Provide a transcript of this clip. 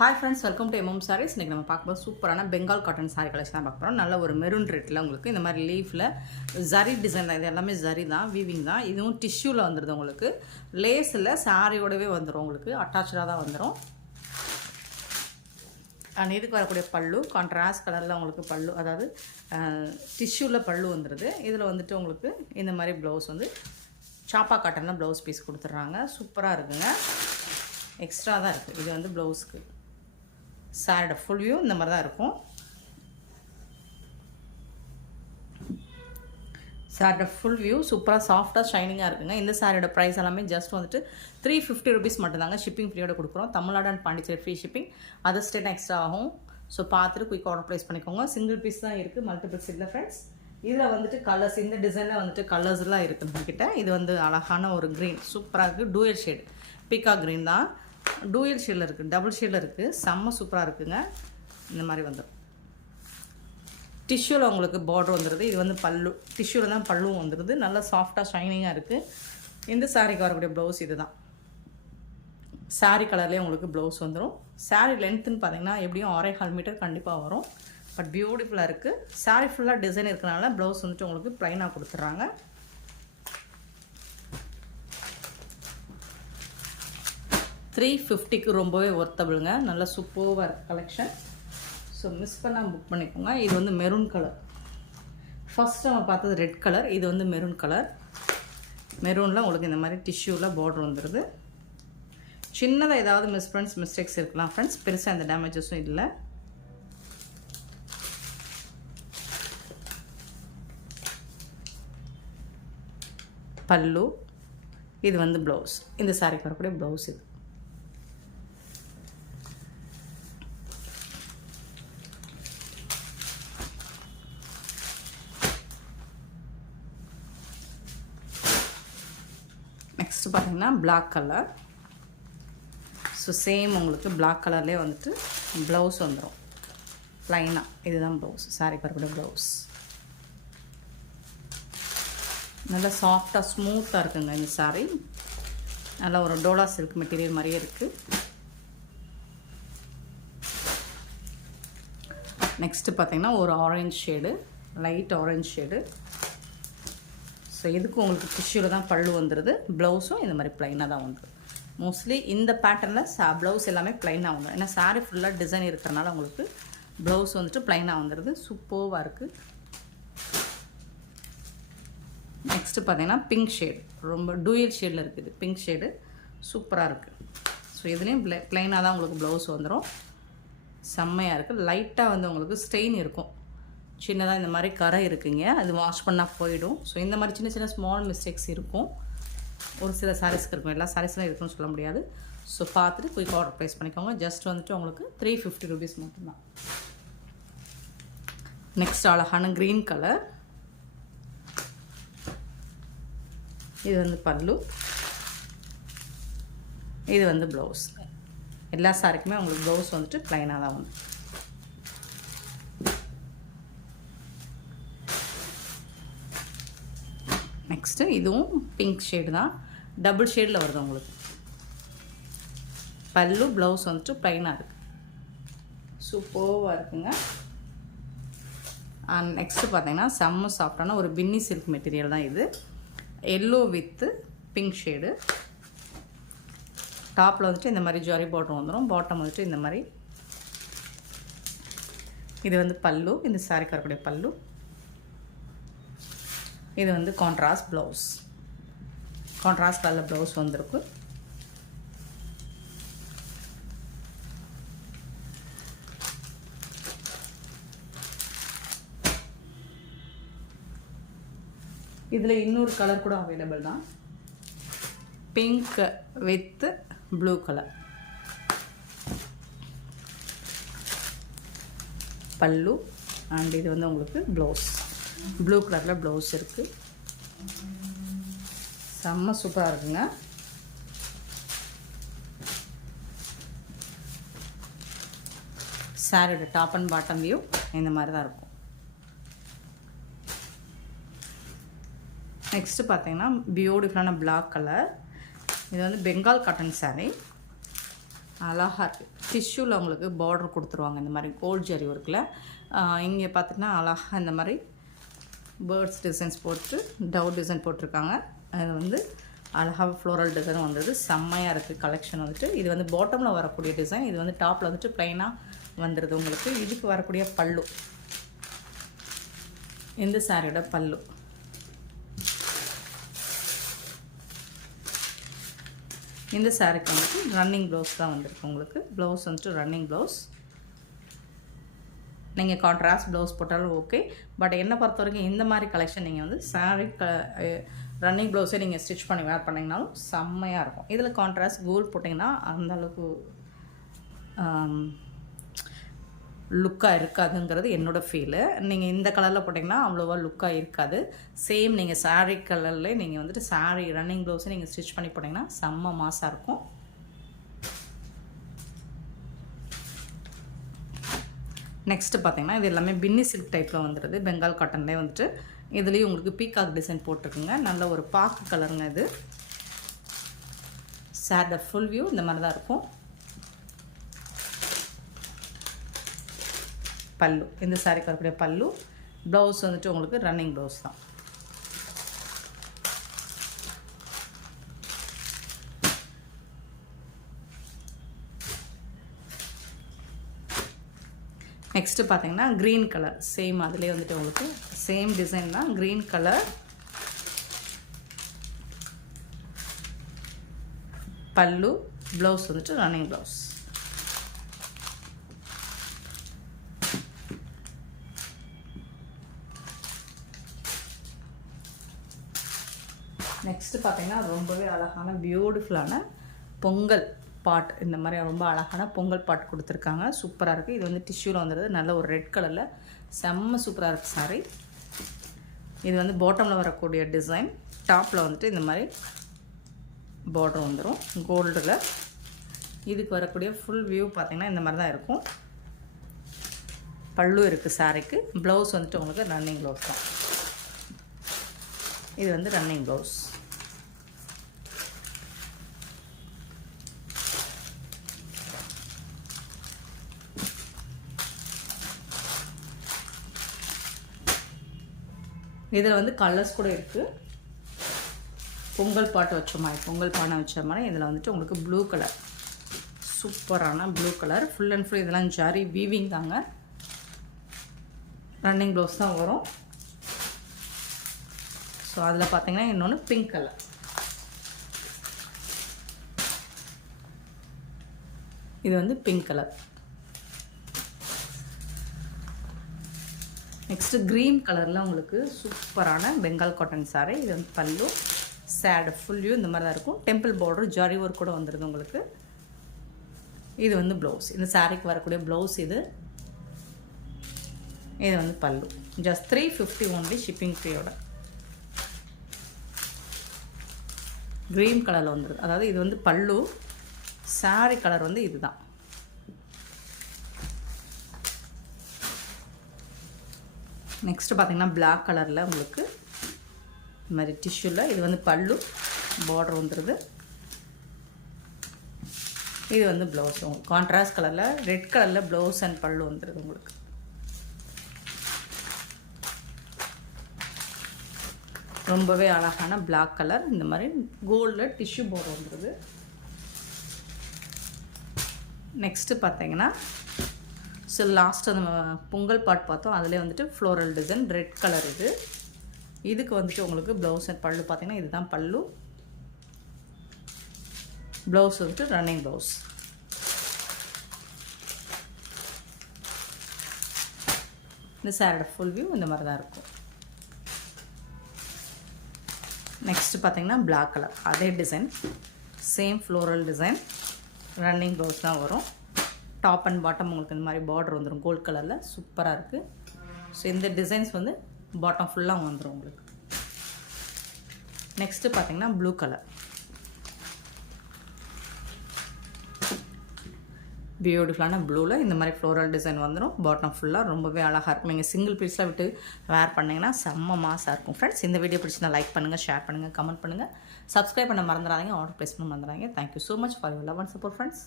Hi friends, welcome to MM Sarees. இன்னைக்கு நம்ம பார்க்கும்போது சூப்பரான பெங்கால் காட்டன் சாரி கலெக்ஷன் தான் பார்க்க போகிறோம். நல்ல ஒரு மெரூன் ரெட்டில் உங்களுக்கு இந்த மாதிரி லீஃபில் ஜரி டிசைன் தான். இது எல்லாமே ஜரி தான், வீவிங் தான். இதுவும் டிஷ்யூவில் வந்துடுது உங்களுக்கு. லேஸில் சாரியோடவே வந்துடும் உங்களுக்கு, அட்டாச்சாக தான் வந்துடும். அண்ட் இதுக்கு வரக்கூடிய பல்லு கான்ட்ராஸ்ட் கலரில் உங்களுக்கு பல்லு, அதாவது டிஷ்யூவில் பல்லு வந்துடுது. இதில் வந்துட்டு உங்களுக்கு இந்த மாதிரி ப்ளவுஸ் வந்து சாப்பா காட்டனில் ப்ளவுஸ் பீஸ் கொடுத்துட்றாங்க. சூப்பராக இருக்குங்க, எக்ஸ்ட்ரா தான் இருக்குது. இது வந்து ப்ளவுஸ்க்கு சாரியோட ஃபுல் வியூ இந்த மாதிரி தான் இருக்கும். சாரியோட ஃபுல் வியூ சூப்பராக சாஃப்டாக ஷைனிங்காக இருக்குங்க. இந்த சாரியோட ப்ரைஸ் எல்லாமே ஜஸ்ட் வந்துட்டு 350 ருபீஸ் மட்டும்தாங்க. ஷிப்பிங் ஃப்ரீயோட கொடுக்குறோம். Tamil Nadu and Pondicherry free shipping, other state extra ஆகும். ஸோ பார்த்துட்டு குயிக் ஆர்டர் ப்ளேஸ் பண்ணிக்கோங்க. சிங்கிள் பீஸ் தான் இருக்குது, மல்டிபிள்ஸ் இல்லை ஃப்ரெண்ட்ஸ். இதில் வந்துட்டு கலர்ஸ், இந்த டிசைனில் வந்துட்டு கலர்ஸ்லாம் இருக்குது நம்மக்கிட்ட. இது வந்து அழகான ஒரு க்ரீன் சூப்பராக இருக்குது. டூயல் ஷேட் பீக்கா க்ரீன் தான், டூயல் ஷேடில் இருக்குது, டபுள் ஷேடில் இருக்குது. செம்ம சூப்பராக இருக்குங்க. இந்த மாதிரி வந்துடும். டிஷ்யூவில் உங்களுக்கு பார்டர் வந்துடுது. இது வந்து பல்லு, டிஷ்யூவில் தான் பல்லுவும் வந்துடுது. நல்லா சாஃப்டாக ஷைனிங்காக இருக்குது. இந்த சாரிக்கு வரக்கூடிய ப்ளவுஸ் இது தான். சாரீ கலர்லேயே உங்களுக்கு ப்ளவுஸ் வந்துடும். சாரீ லென்த்துன்னு பார்த்தீங்கன்னா எப்படியும் 6.25 மீட்டர் கண்டிப்பாக வரும். பட் பியூட்டிஃபுல்லாக இருக்குது. சாரீ ஃபுல்லாக டிசைன் இருக்கிறனால ப்ளவுஸ் வந்துட்டு உங்களுக்கு ப்ளைனாக கொடுத்துட்றாங்க. $350க்கு ரொம்பவே ஒர்த்தபிளுங்க. நல்ல சூப்பராக கலெக்ஷன். ஸோ மிஸ் பண்ணால் புக் பண்ணிக்கோங்க. இது வந்து மெரூன் கலர். ஃபஸ்ட் நம்ம பார்த்தது ரெட் கலர், இது வந்து மெரூன் கலர். மெரூனில் உங்களுக்கு இந்த மாதிரி டிஷ்யூவில் பார்டர் வந்துடுது. சின்னதாக ஏதாவது மிஸ்டேக்ஸ் இருக்கலாம் ஃப்ரெண்ட்ஸ், பெருசாக எந்த டேமேஜஸும் இல்லை. பல்லு, இது வந்து ப்ளவுஸ். இந்த சாரிக்கு வரக்கூடிய ப்ளவுஸ் இது. நெக்ஸ்ட் பார்த்தீங்கன்னா பிளாக் கலர். ஸோ சேம் உங்களுக்கு பிளாக் கலர்லேயே வந்துட்டு ப்ளவுஸ் வந்துடும் ப்ளைனாக. இதுதான் ப்ளவுஸ், சாரிக்கு வரக்கூடிய ப்ளவுஸ். நல்லா சாஃப்டாக ஸ்மூத்தாக இருக்குங்க இந்த சாரீ. நல்லா ஒரு டோலா சில்க் மெட்டீரியல் மாதிரியே இருக்குது. நெக்ஸ்ட்டு பார்த்தீங்கன்னா ஒரு orange shade, light orange shade. So இதுக்கு உங்களுக்கு டிஷ்யூவில் தான் பல்லு வந்துடுது. ப்ளவுஸும் இந்த மாதிரி ப்ளைனாக தான் வந்துடும். மோஸ்ட்லி இந்த பேட்டர்னில் ப்ளவுஸ் எல்லாமே ப்ளைனாக வந்துடும். ஏன்னா சாரீ ஃபுல்லாக டிசைன் இருக்கிறனால உங்களுக்கு ப்ளவுஸ் வந்துட்டு ப்ளைனாக வந்துடுது. சூப்பராக இருக்குது. நெக்ஸ்ட்டு பார்த்தீங்கன்னா பிங்க் ஷேட், ரொம்ப டூயல் ஷேடில் இருக்குது. பிங்க் ஷேடு சூப்பராக இருக்குது. ஸோ இதுலேயும் ப்ளைனாக தான் உங்களுக்கு ப்ளவுஸ் வந்துடும். செம்மையாக இருக்குது. லைட்டாக வந்து உங்களுக்கு ஸ்டெயின் இருக்கும், சின்னதாக இந்த மாதிரி கரை இருக்குங்க. அது வாஷ் பண்ணால் போயிடும். ஸோ இந்த மாதிரி சின்ன சின்ன ஸ்மால் மிஸ்டேக்ஸ் இருக்கும். ஒரு சில சாரீஸ்க்கு இருக்கும், எல்லா சாரீஸ்லாம் இருக்குன்னு சொல்ல முடியாது. ஸோ பார்த்துட்டு குயிக் ஆர்டர் ப்ளேஸ் பண்ணிக்கோங்க. ஜஸ்ட் வந்துட்டு உங்களுக்கு 350 ருபீஸ் மட்டும்தான். நெக்ஸ்ட் அழகான க்ரீன் கலர். இது வந்து பல்லு, இது வந்து ப்ளவுஸ். எல்லா சாரிக்குமே உங்களுக்கு ப்ளவுஸ் வந்துட்டு ப்ளைனாக தான் வந்து. நெக்ஸ்ட்டு இதுவும் பிங்க் ஷேடு தான், டபுள் ஷேடில் வருது உங்களுக்கு. பல்லு ப்ளவுஸ் வந்துட்டு ப்ளைனாக இருக்குது. சூப்பராக இருக்குங்க. அண்ட் நெக்ஸ்ட்டு பார்த்தீங்கன்னா செம்ம சாஃப்டான ஒரு பின்னி சில்க் மெட்டீரியல் தான் இது. Yellow with pink shade. டாப்பில் வந்துட்டு இந்த மாதிரி ஜரி பார்டர் வந்துடும். பாட்டம் வந்துட்டு இந்த மாதிரி. இது வந்து பல்லு, இந்த சாரிக்கு வரக்கூடிய பல்லு. இது வந்து contrast blouse, contrast colour blouse வந்திருக்கு. இதில் இன்னொரு கலர் கூட அவைலபிள் தான், பிங்க் வித் ப்ளூ கலர். பல்லு அண்ட் இது வந்து உங்களுக்கு ப்ளவுஸ், ப்ளூ கலரில் ப்ளவுஸ் இருக்குது. செம்ம சூப்பராக இருக்குங்க. சாரியோட டாப் அண்ட் பாட்டம் வியூ இந்த மாதிரி தான் இருக்கும். நெக்ஸ்ட்டு பார்த்தீங்கன்னா பியூட்டிஃபுல்லான பிளாக் கலர். இது வந்து பெங்கால் காட்டன் சாரீ. அழகாக இருக்குது. டிஷ்யூவில் உங்களுக்கு பார்டர் கொடுத்துருவாங்க இந்த மாதிரி கோல்ட் ஜரி ஒர்க்கில். இங்கே பார்த்திங்கன்னா அழகாக இந்த மாதிரி பேர்ட்ஸ் டிசைன்ஸ் போட்டு டவ் டிசைன் போட்டிருக்காங்க. அது வந்து அழகாக ஃப்ளோரல் டிசைன் வந்தது, செம்மையாக இருக்குது கலெக்ஷன் வந்துட்டு. இது வந்து பாட்டமில் வரக்கூடிய டிசைன், இது வந்து டாப்பில் வந்துட்டு ப்ளைனாக வந்துடுது உங்களுக்கு. இதுக்கு வரக்கூடிய பல்லு, இந்த சாரியோட பல்லு. இந்த சாரிக்கு வந்துட்டு ரன்னிங் ப்ளவுஸ் தான் வந்திருக்கு உங்களுக்கு. ப்ளவுஸ் வந்துட்டு ரன்னிங் ப்ளவுஸ். நீங்கள் கான்ட்ராஸ்ட் ப்ளவுஸ் போட்டாலும் ஓகே. பட் என்னை பொறுத்த வரைக்கும் இந்த மாதிரி கலெக்ஷன் நீங்கள் வந்து சாரீ ரன்னிங் ப்ளவுஸே நீங்கள் ஸ்டிச் பண்ணி வேர் பண்ணிங்கனாலும் செம்மையாக இருக்கும். இதில் கான்ட்ராஸ்ட் கோல்ட் போட்டிங்கன்னா அந்தளவுக்கு லுக்காக இருக்காதுங்கிறது என்னோடய ஃபீலு. நீங்கள் இந்த கலரில் போட்டிங்கன்னா அவ்வளோவா லுக்காக இருக்காது. சேம் நீங்கள் சாரீ கலரில் நீங்கள் வந்துட்டு சாரீ ரன்னிங் ப்ளவுஸை நீங்கள் ஸ்டிச் பண்ணி போட்டிங்கன்னா செம்ம மாசாக இருக்கும். நெக்ஸ்ட்டு பார்த்திங்கன்னா இது எல்லாமே பின்னி சில்க் டைப்பில் வந்துடுது, பெங்கால் காட்டன்லேயே வந்துட்டு. இதுலேயும் உங்களுக்கு பீகாக் டிசைன் போட்டிருக்குங்க, நல்ல ஒரு பாக்கு கலருங்க இது. சாரோட ஃபுல் வியூ இந்த மாதிரி தான் இருக்கும். பல்லு, இந்த சாரிக்கு வரக்கூடிய பல்லு. ப்ளவுஸ் வந்துட்டு உங்களுக்கு ரன்னிங் ப்ளவுஸ் தான். நெக்ஸ்ட்டு பார்த்தீங்கன்னா க்ரீன் கலர், சேம் அதிலே வந்துட்டு உங்களுக்கு சேம் டிசைன் தான், க்ரீன் கலர் பல்லு. ப்ளவுஸ் வந்துட்டு ரன்னிங் ப்ளவுஸ். நெக்ஸ்ட்டு பார்த்தீங்கன்னா ரொம்பவே அழகான பியூட்டிஃபுல்லான பொங்கல் பாட், இந்த மாதிரி ரொம்ப அழகான பொங்கல் பாட் கொடுத்துருக்காங்க, சூப்பராக இருக்குது. இது வந்து டிஷ்யூவில் வந்துடுது, நல்ல ஒரு ரெட் கலரில் செம்ம சூப்பராக இருக்குது சாரி. இது வந்து பாட்டமில் வரக்கூடிய டிசைன், டாப்பில் வந்துட்டு இந்த மாதிரி பார்டர் வந்துடும் கோல்டில். இதுக்கு வரக்கூடிய ஃபுல் வியூ பார்த்திங்கன்னா இந்த மாதிரி தான் இருக்கும். பல்லு இருக்குது சாரிக்கு. ப்ளவுஸ் வந்துட்டு உங்களுக்கு ரன்னிங் ப்ளவுஸ் தான். இது வந்து ரன்னிங் ப்ளவுஸ். இதில் வந்து கலர்ஸ் கூட இருக்குது. பொங்கல் பாட்டு வச்ச மாதிரி, பொங்கல் பானை வச்ச மாதிரி இதில் வந்துட்டு உங்களுக்கு ப்ளூ கலர், சூப்பரான blue colour. Full and full இதெல்லாம் ஜாரி வீவிங் தாங்க. ரன்னிங் ப்ளவுஸ் தான் வரும். ஸோ அதில் பார்த்தீங்கன்னா இன்னொன்று பிங்க் கலர். இது வந்து பிங்க் கலர். நெக்ஸ்ட்டு க்ரீன் கலரில் உங்களுக்கு சூப்பரான பெங்கால் காட்டன் சாரி. இது வந்து பல்லு, சேடு ஃபுல் வியூ இந்த மாதிரி தான் இருக்கும். டெம்பிள் பார்டர் ஜரி ஒர்க் கூட வந்துடுது உங்களுக்கு. இது வந்து ப்ளவுஸ், இந்த சாரிக்கு வரக்கூடிய ப்ளவுஸ் இது. இது வந்து பல்லு. ஜஸ்ட் 350 ஒன்லி, ஷிப்பிங் ஃப்ரீயோட. க்ரீன் கலரில் வந்துடுது, அதாவது இது வந்து பல்லு, சாரி கலர் வந்து இது தான். நெக்ஸ்ட்டு பார்த்திங்கன்னா பிளாக் கலரில் உங்களுக்கு இந்த மாதிரி டிஷ்யூவில், இது வந்து பல்லு, பார்டர் வந்துடுது. இது வந்து ப்ளவுஸ், உங்களுக்கு கான்ட்ராஸ்ட் கலரில் ரெட் கலரில் ப்ளவுஸ் அண்ட் பல்லு வந்துடுது உங்களுக்கு. ரொம்பவே அழகான பிளாக் கலர், இந்த மாதிரி கோல்டில் டிஷ்யூ பார்டர் வந்துடுது. நெக்ஸ்ட்டு பார்த்தீங்கன்னா ஸோ லாஸ்ட்டு நம்ம பொங்கல் பாட் பார்த்தோம், அதிலே வந்துட்டு ஃப்ளோரல் டிசைன் ரெட் கலர். இதுக்கு வந்துட்டு உங்களுக்கு ப்ளவுஸ் அண்ட் பல்லு பார்த்தீங்கன்னா இதுதான் பல்லு. ப்ளவுஸ் வந்துட்டு ரன்னிங் ப்ளவுஸ். இந்த சாரோட ஃபுல் வியூ இந்த மாதிரி தான் இருக்கும். நெக்ஸ்ட்டு பார்த்தீங்கன்னா பிளாக் கலர், அதே design, same floral design, running blouse தான் வரும். டாப் அண்ட் பாட்டம் உங்களுக்கு இந்த மாதிரி பார்டர் வந்துடும் கோல்ட் கலரில், சூப்பராக இருக்குது. ஸோ இந்த டிசைன்ஸ் வந்து பாட்டம் ஃபுல்லாக வந்துடும் உங்களுக்கு. நெக்ஸ்ட்டு பார்த்தீங்கன்னா ப்ளூ கலர், பியூட்டிஃபுல்லான ப்ளூவில் இந்த மாதிரி ஃப்ளோரல் டிசைன் வந்துடும். பாட்டம் ஃபுல்லாக ரொம்பவே அழகாக இருக்கும். நீங்கள் சிங்கிள் பீஸில் விட்டு வேர் பண்ணிங்கன்னா செம்ம மாசாக இருக்கும். ஃப்ரெண்ட்ஸ், இந்த வீடியோ பிடிச்சிருந்தா லைக் பண்ணுங்கள், ஷேர் பண்ணுங்கள், கமெண்ட் பண்ணுங்கள், சப்ஸ்கிரைப் பண்ண மறந்துடாதீங்க, ஆர்டர் ப்ளேஸ் பண்ண மறந்துடாதீங்க. Thank you so much for your love and support friends.